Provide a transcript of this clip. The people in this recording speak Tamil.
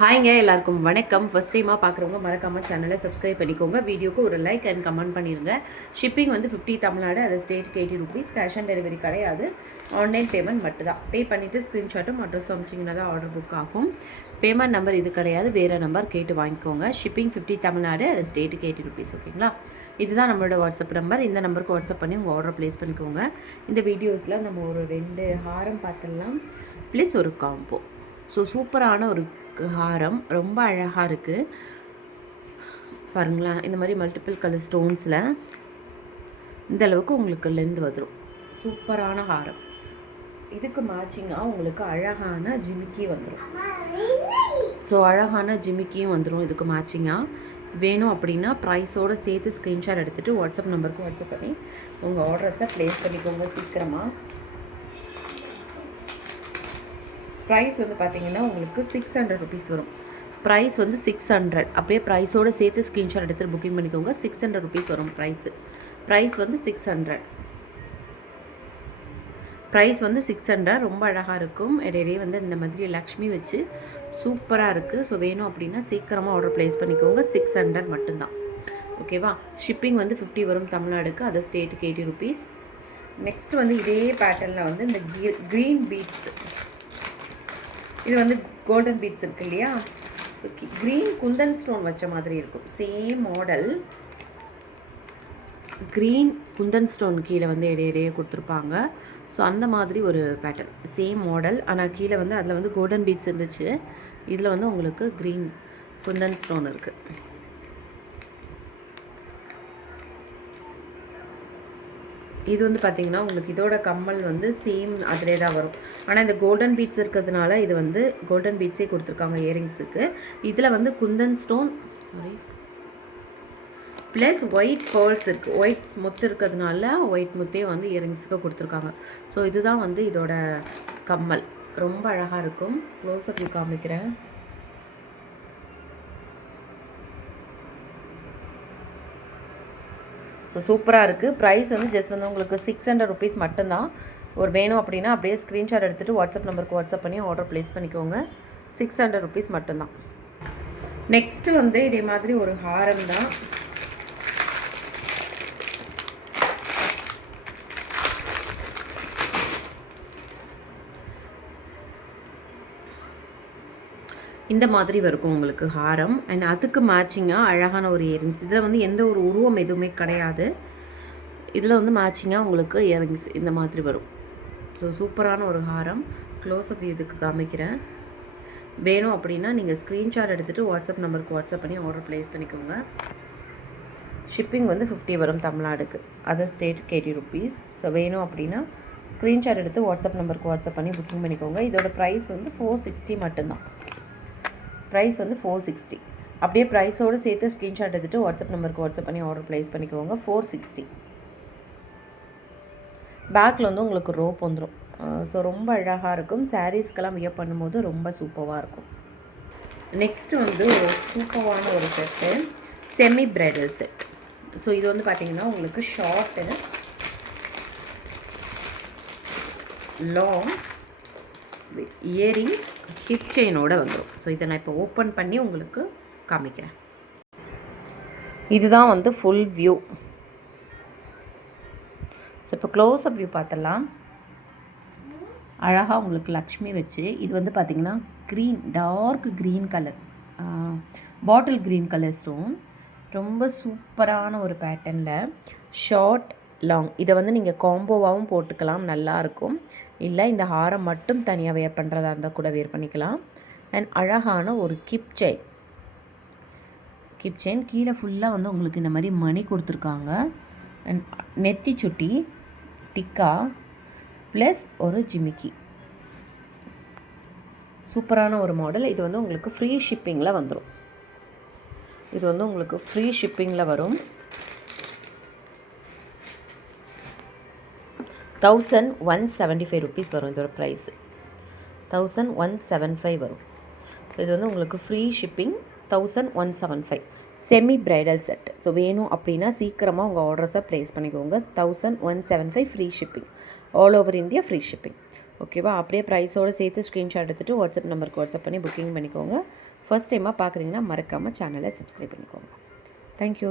ஹாய்ங்க, எல்லாருக்கும் வணக்கம். ஃபர்ஸ்ட் டைமாக பார்க்குறவங்க மறக்காமல் சேனலை சப்ஸ்கிரைப் பண்ணிக்கோங்க. வீடியோக்கு ஒரு லைக் அண்ட் கமெண்ட் பண்ணிடுங்க. ஷிப்பிங் வந்து 50 தமிழ்நாடு, அது ஸ்டேட்டுக்கு 80 ருபீஸ். கேஷ் ஆன் டெலிவரி கிடையாது, ஆன்லைன் பேமெண்ட் மட்டும் தான். பே பண்ணிவிட்டு ஸ்க்ரீன்ஷாட்டும் அட்ரஸ் அமிச்சிங்கன்னா தான் ஆர்டர் புக் ஆகும். பேமெண்ட் நம்பர் இது கிடையாது, வேறு நம்பர் கேட்டு வாங்கிக்கோங்க. ஷிப்பிங் 50 தமிழ்நாடு, அது ஸ்டேட்டுக்கு 80 ருபீஸ். ஓகேங்களா? இதுதான் நம்மளோட வாட்ஸ்அப் நம்பர். இந்த நம்பருக்கு வாட்ஸ்அப் பண்ணி உங்கள் ஆர்டர் ப்ளேஸ் பண்ணிக்கோங்க. இந்த வீடியோஸில் நம்ம ஒரு 2 ஹாரம் பார்த்துடலாம், ப்ளஸ் ஒரு காம்போ. ஸோ சூப்பரான ஒரு ஹாரம், ரொம்ப அழகாக இருக்குது பாருங்களேன். இந்த மாதிரி மல்டிபிள் கலர் ஸ்டோன்ஸில் இந்த அளவுக்கு உங்களுக்கு லென்த் வந்துடும். சூப்பரான ஹாரம். இதுக்கு மேட்சிங்காக உங்களுக்கு அழகான ஜிமிக்கி வந்துடும். ஸோ அழகான ஜிமிக்கியும் வந்துடும் இதுக்கு மேட்சிங்காக. வேணும் அப்படின்னா ப்ரைஸோடு சேர்த்து ஸ்க்ரீன்ஷாட் எடுத்துகிட்டு வாட்ஸ்அப் நம்பருக்கு வாட்ஸ்அப் பண்ணி உங்கள் ஆர்டர்ஸை ப்ளேஸ் பண்ணிக்கோங்க சீக்கிரமாக. ப்ரைஸ் வந்து பார்த்திங்கன்னா உங்களுக்கு 600 ருபீஸ் வரும். ப்ரைஸ் வந்து 600, அப்படியே ப்ரைஸோடு சேர்த்து ஸ்க்ரீன்ஷாட் எடுத்துகிட்டு புக்கிங் பண்ணிக்கோங்க. 600 ருபீஸ் வரும் ப்ரைஸ் வந்து 600. ப்ரைஸ் வந்து 600. ரொம்ப அழகாக இருக்கும். இடையிலே வந்து இந்த மாதிரி லக்ஷ்மி வச்சு சூப்பராக இருக்குது. ஸோ வேணும் அப்படின்னா சீக்கிரமாக ஆர்டர் ப்ளேஸ் பண்ணிக்கோங்க. 600 மட்டும்தான். ஓகேவா? ஷிப்பிங் வந்து 50 வரும் தமிழ்நாடுக்கு, அது ஸ்டேட்டுக்கு 80 ருபீஸ். நெக்ஸ்ட் வந்து இதே பேட்டர்னில் வந்து இந்த க்ரீன் பீட்ஸ், இது வந்து கோல்டன் பீட்ஸ் இருக்குது இல்லையா, க்ரீன் குந்தன் ஸ்டோன் வச்ச மாதிரி இருக்கும். Same model, green Kundan stone கீழே வந்து இடையிடையே கொடுத்துருப்பாங்க. ஸோ அந்த மாதிரி ஒரு பேட்டர்ன், சேம் மாடல். ஆனால் கீழே வந்து அதில் வந்து கோல்டன் பீட்ஸ் இருந்துச்சு, இதில் வந்து உங்களுக்கு க்ரீன் குந்தன் ஸ்டோன் இருக்குது. இது வந்து பார்த்திங்கன்னா உங்களுக்கு இதோட கம்மல் வந்து சேம் அதிலே தான் வரும். ஆனால் இந்த கோல்டன் பீட்ஸ் இருக்கிறதுனால இது வந்து கோல்டன் பீட்ஸே கொடுத்துருக்காங்க இயரிங்ஸுக்கு. இதில் வந்து Kundan stone plus white pearls இருக்குது. ஒயிட் முத்து இருக்கிறதுனால ஒயிட் முத்தே வந்து இயரிங்ஸுக்கு கொடுத்துருக்காங்க. ஸோ இதுதான் வந்து இதோட கம்மல். ரொம்ப அழகாக இருக்கும். க்ளோஸ்அப் காமிக்கிறேன். ஸோ சூப்பராக இருக்குது. ப்ரைஸ் வந்து ஜஸ்ட் வந்து உங்களுக்கு 600 ருபீஸ் மட்டும்தான். ஒரு வேணும் அப்படின்னா அப்படியே ஸ்க்ரீன்ஷாட் எடுத்துகிட்டு வாட்ஸ்அப் நம்பருக்கு வாட்ஸ்அப் பண்ணி ஆர்டர் ப்ளேஸ் பண்ணிக்கோங்க. 600 ருபீஸ் மட்டும்தான். நெக்ஸ்ட்டு வந்து இதே மாதிரி ஒரு ஹாரம் தான். இந்த மாதிரி இருக்கும் உங்களுக்கு ஹாரம். அண்ட் அதுக்கு மேட்சிங்காக அழகான ஒரு இயரிங்ஸ். இதில் வந்து எந்த ஒரு உருவம் எதுவுமே கிடையாது. இதில் வந்து மேட்சிங்காக உங்களுக்கு இயரிங்ஸ் இந்த மாதிரி வரும். ஸோ சூப்பரான ஒரு ஹாரம். க்ளோஸ்அப் இதுக்கு காமிக்கிறேன். வேணும் அப்படின்னா நீங்கள் ஸ்க்ரீன்ஷாட் எடுத்துகிட்டு வாட்ஸ்அப் நம்பருக்கு வாட்ஸ்அப் பண்ணி ஆர்டர் ப்ளேஸ் பண்ணிக்கோங்க. ஷிப்பிங் வந்து 50 வரும் தமிழ்நாடுக்கு, அதர் ஸ்டேட்டுக்கு 80 ருபீஸ். ஸோ வேணும் அப்படின்னா ஸ்க்ரீன்ஷாட் எடுத்து வாட்ஸ்அப் நம்பருக்கு வாட்ஸ்அப் பண்ணி புக்கிங் பண்ணிக்கோங்க. இதோட ப்ரைஸ் வந்து 460 மட்டும்தான். ப்ரைஸ் வந்து 460. அப்படியே ப்ரைஸோடு சேர்த்து ஸ்க்ரீன்ஷாட் எடுத்துகிட்டு வாட்ஸ்அப் நம்பருக்கு வாட்ஸ்அப் பண்ணி ஆர்டர் ப்ளேஸ் பண்ணிக்கோங்க. 460. பேக்கில் வந்து உங்களுக்கு ரோப் வந்துடும். ஸோ ரொம்ப அழகாக இருக்கும். சாரீஸ்க்கெல்லாம் வியர் பண்ணும்போது ரொம்ப சூப்பராக இருக்கும். நெக்ஸ்ட்டு வந்து சூப்பரான ஒரு set, semi bridal set. So இது வந்து பார்த்திங்கன்னா உங்களுக்கு ஷார்ட்டு லாங் இயரிங்ஸ் ஹிப் செயினோடு வந்துடும். ஸோ இதை நான் இப்போ ஓப்பன் பண்ணி உங்களுக்கு காமிக்கிறேன். இதுதான் வந்து ஃபுல் வியூ. ஸோ இப்போ க்ளோஸ்அப் வியூ பார்த்துடலாம். அழகாக உங்களுக்கு லக்ஷ்மி வச்சு, இது வந்து பார்த்திங்கன்னா green, dark green colour, bottle green colour stone. ரொம்ப சூப்பரான ஒரு பேட்டர்னில் ஷார்ட் லாங். இதை வந்து நீங்கள் காம்போவாகவும் போட்டுக்கலாம், நல்லாயிருக்கும். இல்லை இந்த ஹாரம் மட்டும் தனியாக வேர் பண்ணுறதா இருந்தால் கூட வேர் பண்ணிக்கலாம். அண்ட் அழகான ஒரு கிப் செயின் கீழே ஃபுல்லாக வந்து உங்களுக்கு இந்த மாதிரி மணி கொடுத்துருக்காங்க. அண்ட் நெத்தி சுட்டி, டிக்கா ப்ளஸ் ஒரு ஜிமிக்கி. சூப்பரான ஒரு மாடல். இது வந்து உங்களுக்கு ஃப்ரீ ஷிப்பிங்கில் வந்துடும். இது வந்து உங்களுக்கு ஃப்ரீ ஷிப்பிங்கில் வரும். 1175 ருபீஸ் வரும் இதோட ப்ரைஸு. 1175 வரும். ஸோ இது வந்து உங்களுக்கு free shipping 1175. Semi bridal set. So வேணும் அப்படின்னா சீக்கிரமாக உங்கள் ஆர்டர்ஸை ப்ளேஸ் பண்ணிக்கோங்க. 1175 free shipping, all over India free shipping. ஓகேவா? அப்படியே ப்ரைஸோடு சேர்த்து ஸ்க்ரீன்ஷாட் எடுத்துகிட்டு வாட்ஸ்அப் நம்பருக்கு வாட்ஸ்அப் பண்ணி புக்கிங் பண்ணிக்கோங்க. ஃபர்ஸ்ட் டைமாக பார்க்குறீங்கன்னா மறக்காமல் சேனலை சப்ஸ்கிரைப் பண்ணிக்கோங்க. தேங்க்யூ.